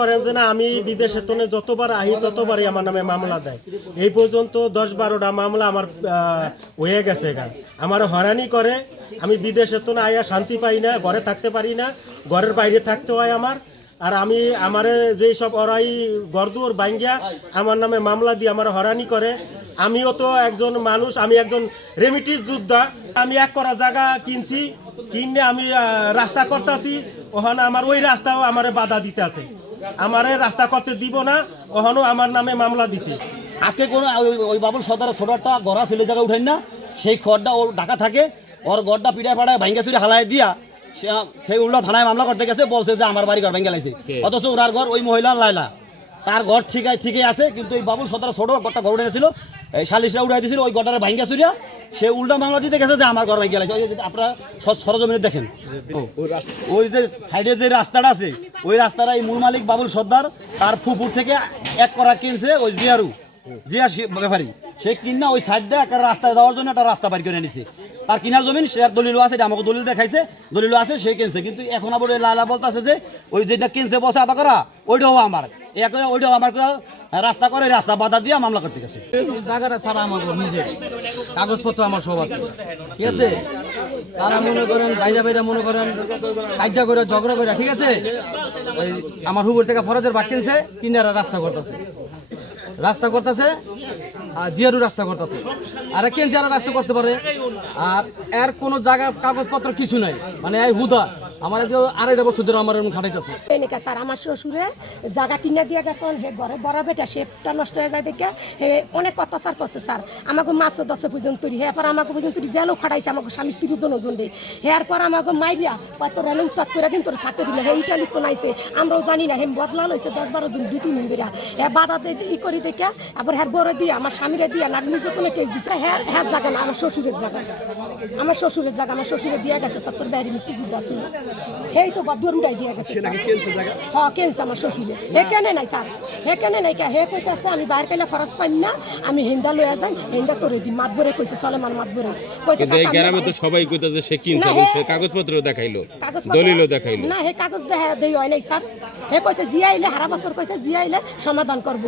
করেন যে না আমি বিদেশে তোনে যতবার আহি ততবারই আমার নামে মামলা দেয়। এই পর্যন্ত 10-12টা মামলা আমার হয়ে গেছে। আমার হয়রানি করে, আমি বিদেশে তোনে আইয়া শান্তি পাই না, ঘরে থাকতে পারি না, ঘরের বাইরে থাকতে হয় আমার। আর আমি আমারে যেই সব অরাই গরদুর বাইঙ্গা আমার নামে মামলা দিয়ে আমার হয়রানি করে। আমিও তো একজন মানুষ, আমি একজন রেমিটিস যোদ্ধা। আমি এক করা জায়গা কিনছি, কিনে আমি রাস্তা করতেছি, ওখানে আমার ওই রাস্তাও আমার বাধা দিতে আছে, আমারে রাস্তা করতে দিব না, ওখানেও আমার নামে মামলা দিছে। আজকে কোনো ওই বাবুল সর্দারের ছোট একটা গড়া ফেলে জায়গা উঠেন না, সেই খড়টা ওর ঢাকা থাকে, ওর গড়টা পিঠায় পাড়ায় ভাঙ্গা চুরি হালাই দিয়া সেই উল্লা থানায় মামলা করতে গেছে, বলছে যে আমার বাড়ি ঘর ভেঙে লাইছে। অথচ ওনার ঘর ওই মহিলার লাইলা, তার ঘর ঠিকই আছে, কিন্তু এই বাবুল সর্দার ছোট গড়টা ঘর উঠেছিল, এই সালিশরা উঠাই দিয়েছিল, ওই গড়টারে ভাঙ্গা চুরিয়া সে উল্টা মামলা দিতে গেছে যে আমার ঘর ভেঙে লাইছে। ওই আপনারা সরজমিনে দেখেন, ওই যে সাইডে যে রাস্তাটা আছে, ওই রাস্তাটা এই মূল মালিক বাবুল সর্দার তার ফুপুর থেকে 1 করা কিনছে ওই জিয়া ব্যাপারী, সে কিনা ওই সাইড দিয়ে একটা রাস্তায় দেওয়ার জন্য একটা রাস্তা বাড়ি করে নিছে। তার কিনার জমিন সে দলিল আছে, আমাকে দলিল দেখাইছে, দলিল আছে, সে কিনছে। কিন্তু এখন আবার লালা বলতেছে যে ওই যেটা কিনছে বসে আদা করা ওইটাও আমার, ওইটাও আমার রাস্তা করে, রাস্তা বাধা দিয়ে মামলা করতে গেছে। জায়গাটা ছাড়া আমার নিজের কাগজপত্র আমার সব আছে, ঠিক আছে। তারা মনে করেন বাইরা মনে করেন কাজা করে ঝগড়া করে, ঠিক আছে। ওই আমার হুবুর থেকে ফরজের বাট কিনছে, কিনারা রাস্তা করতেছে আর জিয়ারু রাস্তা করতেছে, আর কেন যারা রাস্তা করতে পারে, আর এর কোনো জায়গা কাগজপত্র কিছু নাই, মানে এই হুদা আমার যে 2.5 বছর ধরে আমার এরকম খাটাইতেছে। স্যার আমার শ্বশুরে জায়গা কিনে দিয়ে গেছেন, হে ঘরে বড় বেটা শেপটা নষ্ট হয়ে যায় দেখে হে অনেক অত্যাচার করছে স্যার। আমাকে মাছ 10 পর্যন্ত পর আমাকে পর্যন্ত জেলও খাটাইছে, আমাকে স্বামী স্ত্রী দুজন রে। হেয়ার পর আমাকে মাইরিয়া কত রেলে উত্তাপ করে দিন তোর থাকতে দিলে, হে ইটালি তো নাইছে, আমরাও জানি না, হে বদলা লইছে 10-12 দিন 2-3 দিন ধরে। হে বাধা ই করি দেখে আবার হ্যার বড় দিয়ে আমার স্বামীরে দিয়ে না নির্যাতনে কেস দিচ্ছে। হ্যাঁ জায়গা না, আমার শ্বশুরের জায়গা, আমার শ্বশুরে দিয়ে গেছে 70 বাইরে মুক্তিযুদ্ধ আছে, হেই তো বাদুর উড়াই দিয়ে গেছে। হ্যাঁ কেনছে আমার শ্বশুরে, হে কেনে নাই স্যার, হে কেনে নাই কে, হে কইতেছে আমি বাইরে কাইলে খরচ পাই না, আমি হিন্দা লইয়া যাই, হিন্দা তোরে দিই মাতবরে কইছে, চলেমান মাতবরে কইছে। এই গ্রামে তো সবাই কইতাছে সে কিনছে এবং সে কাগজপত্র দেখাইলো, দলিলও দেখাইলো না, হে কাগজ দেই হয় নাই স্যার। হে কইছে জিয়াইলে হারা বছর কইছে জিয়াইলে সমাধান করব।